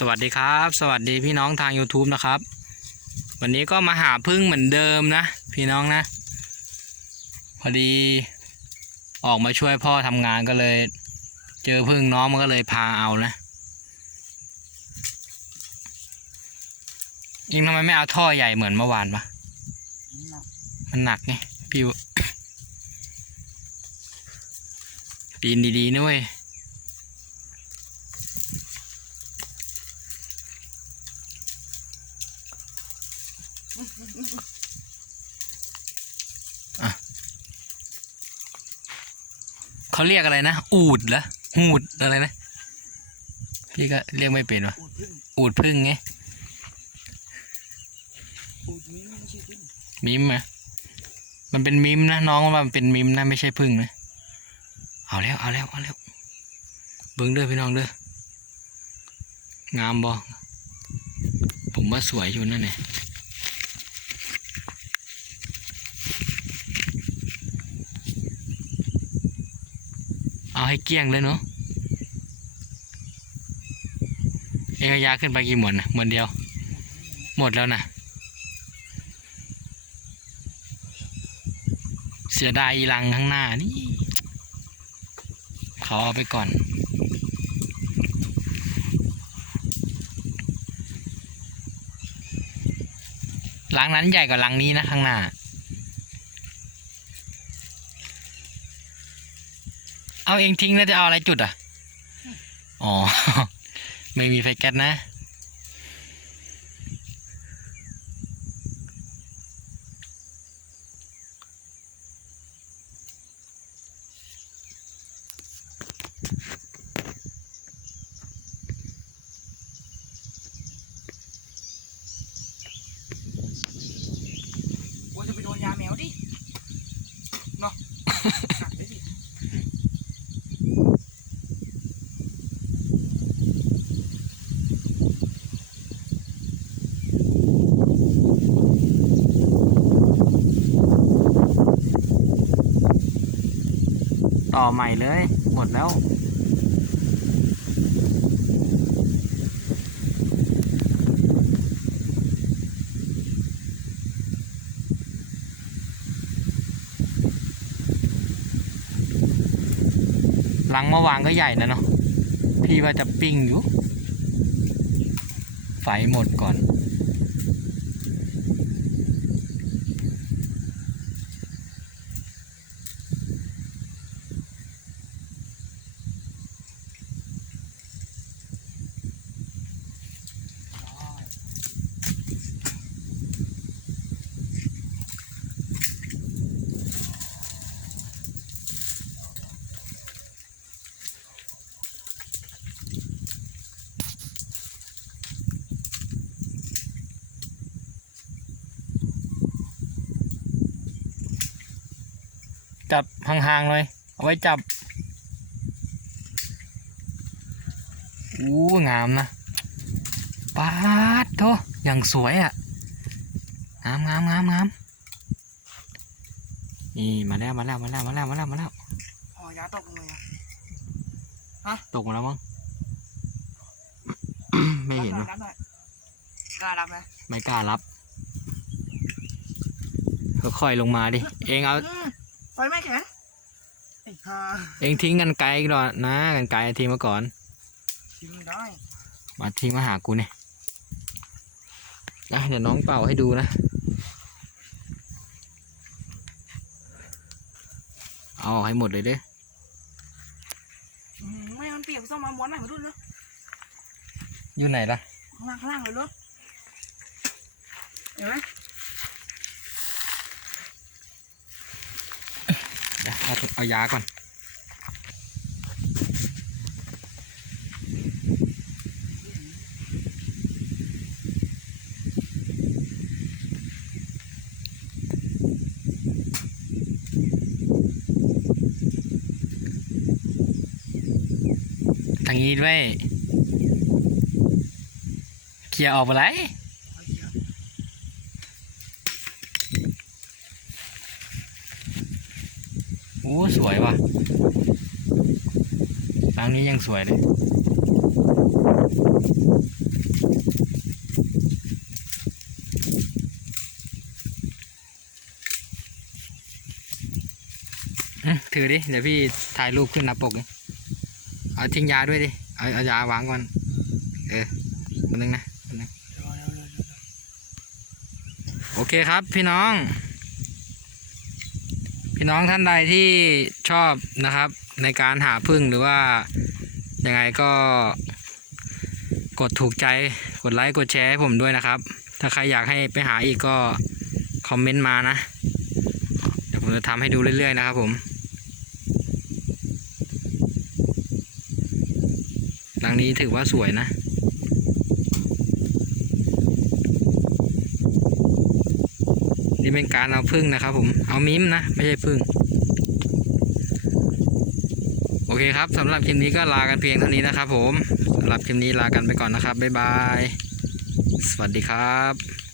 สวัสดีครับ สวัสดีพี่น้องทาง YouTube นะครับ วันนี้ก็มาหาพึ่งเหมือนเดิมนะ พี่น้องนะ พอดีออกมาช่วยพ่อทำงานก็เลย เจอพึ่งน้องมันก็เลยพาเอานะอิงทำไมไม่เอาท่อใหญ่เหมือนเมื่อวานปะมันหนักไงพี่ปีนดีๆนะเว้ย เขาเรียกอะไรนะ อูดเหรอหูดอะไรนะ พี่ก็เรียกไม่เป็นวะอูดพึ่งอูดพึ่งไง อูดนี้ไม่ใช่พึ่งมิมอะมันเป็นมิมนะน้องว่ามันเป็นมิมนะไม่ใช่พึ่งนะ เอาแล้วเอาแล้วเอาแล้ว เบิ้งเด้อพี่น้องเด้อ งามบอผมว่าสวยอยู่นั่นเนี่ย เอาให้เกลี้ยงเลยเนาะเองยาขึ้นไปกี่หมวนนะหมวนเดียว หมดแล้วนะเสียดายอีรังข้างหน้านี่เขอเอาไปก่อนหลังนั้นใหญ่กว่าหลังนี้นะข้างหน้า เอาเองทิ้งแล้วจะเอาอะไรจุดอะ อ๋อ ไม่มีไฟแก๊สนะ ว่าจะไปโดนยาแมวดิเนาะกัดไปสิ ต่อใหม่เลย หมดแล้วหลังเมื่อวานก็ใหญ่นะเนาะพี่ว่าจะปิ้งอยู่ ไฟหมดก่อน จับห่างๆเลยเอาไว้จับอู้งามนะปาดโถอย่างสวยอะ่ะงามงามงามงามนี่มาแล้วมาแล้วมาแล้วมาแล้วมาแล้วมาแล้วอ๋อยาตกลงเลยอะตกมาแล้วมั้งไม่เห็นรัวะบหน่อยกล้ารับไหมไม่กล้ารับค่อยๆลงมาดิ เองเอา อืมไฟไหม้แข็งไอ้ห่าเองทิ้งกันไกลก่อนนะกันไกลทิ้งมาก่อนทิ้งได้มาทิ้งมาหากูเนี่ยนะเดี๋ยวน้องเป่าให้ดูนะ เอาออกให้หมดเลยเด้ออืมไม่มันเปียกต้องมาม้วนใหม่มาดุนเนาะอยู่ไหนล่ะข้างล่างข้างล่างเลยเนาะเห็นไหม เอาเอายาก่อนทางนี้ด้วย เคลียร์ออกไปเอาเหี้ย โอ้สวยว่ะหลังนี้ยังสวยเลยอืมถือดิ เดี๋ยวพี่ถ่ายรูปขึ้นหน้าปกนี่เอาทิ้งยาด้วยดิ เอาเอายาวางก่อน เออมันนึงนะแป๊บนึงโอเคครับพี่น้อง พี่น้องท่านใดที่ชอบนะครับ ในการหาพึ่งหรือว่ายังไงก็ กดถูกใจกดไลค์กดแชร์ให้ผมด้วยนะครับ ถ้าใครอยากให้ไปหาอีกก็คอมเมนต์มานะเดี๋ยวผมจะทำให้ดูเรื่อยๆนะครับผม หลังนี้ถือว่าสวยนะ เป็นการเอาพึ่งนะครับ ผมเอามิมนะไม่ใช่พึ่งโอเคครับสำหรับคลิปนี้ก็ลากันเพียงเท่านี้นะครับ ผมสำหรับคลิปนี้ลากันไปก่อนนะครับบ๊ายบายสวัสดีครับ